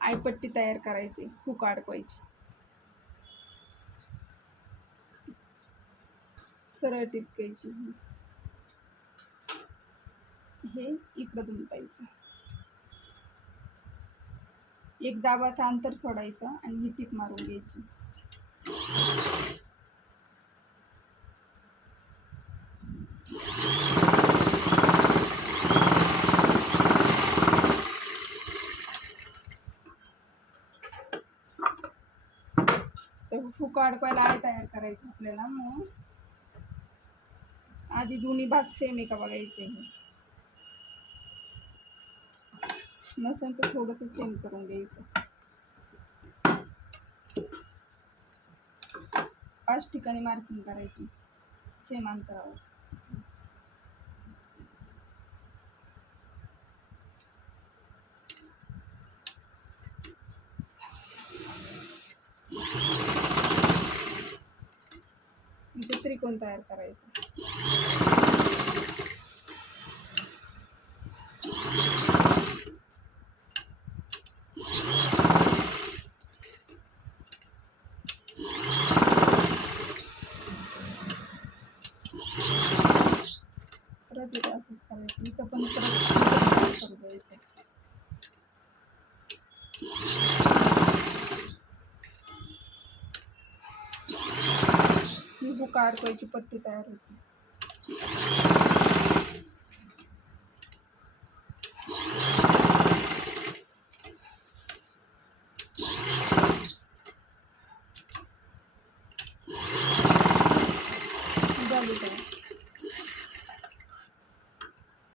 आयपट्टी तयार करायची हुक अडकवायची. सरळ टिपकायची. हे इकडं दुमपायचं एक दाबाचं अंतर सोडायचं आणि ही टीप मारून घ्यायची. फुकं अडकवायला आहे तयार करायचं आपल्याला मग आधी दोन्ही भाग सेम आहे का बघायचे नसेल तर थोडंसं सेम करून घ्यायचं. पाच ठिकाणी मार्किंग करायची सेम अंतरावर. इथे त्रिकोण तयार करायचा परत इथे असंच करायचं इथं पण परत ही बुका अडकवायची पट्टी तयार होते. झाली तयार.